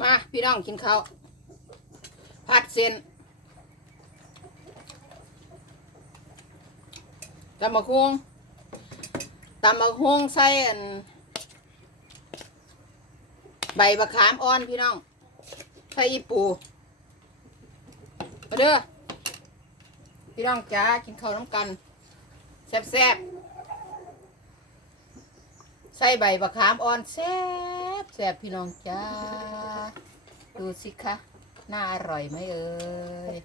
มาพี่น้องกินข้าวผัดเส้นตำมะฮวงตำมะฮวงใส่ใบมะขามอ่อนพี่น้องใส่อีปูมาเด้อพี่น้องจ้ากินข้าวน้ำกันแซ่บๆใส่ใบมะขามอ่อนแซ่บแซ่บพี่น้องจ้า ดูสิคะน่าอร่อยไหมเอ่ย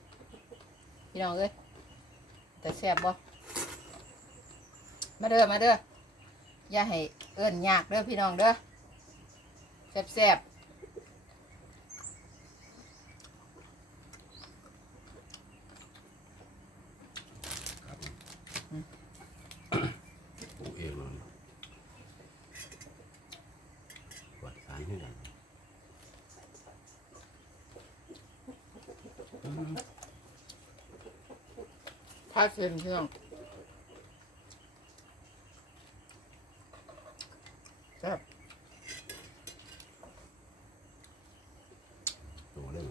พี่น้องเอ้ยแต่แซ่บบ่มาเด้อมาเด้ออย่าให้เอิ้นยากเด้อพี่น้องเด้อแซ่บๆลูกเองเลยปวดสายให้กัน ๆพาเส้นพี่น้องแซ่บตัวเลย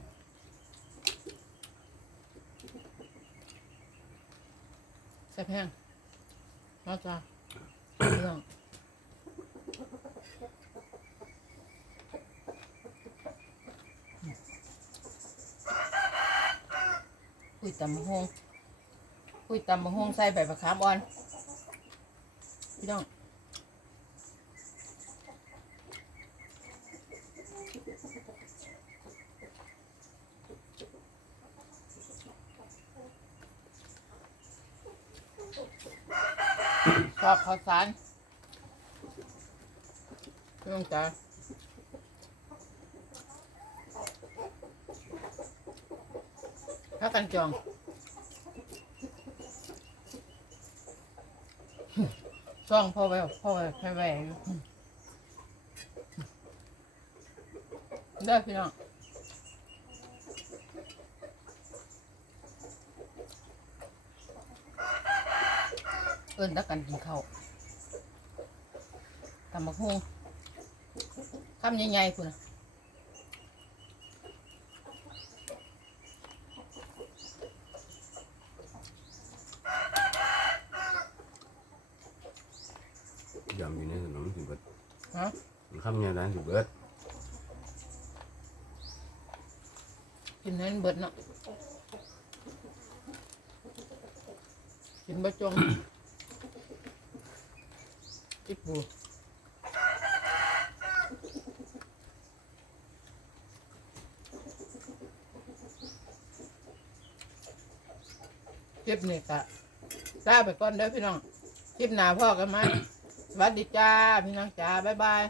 แซ่บแห้งมาจ้าพี่น้อง คุยตำมะฮงคุยตำมะฮงใส่ใบมะขามอ่อน พี่น้องชอบข้าวสารพี่น้องจ๋า ถ้ากันจอง ช่องพ่อแววพ่อแววพ่อแววอยู่เด้พี่น้องเอิ้นตะกันกินข้าวตำบักฮุงคำใหญ่ๆคุณนะ ยำอยู่ในถนนถึงเบิดฮะมันข้ามยาด้านถึงเบิดกินให้มันเบิดเนาะกินบะจงจิบบูคลิปนี้ก็ลาไปก่อนเด้อพี่น้องคลิปหน้าพ่อกันไหมา สวัสดีจ้า พี่น้องจ้า บ๊ายบาย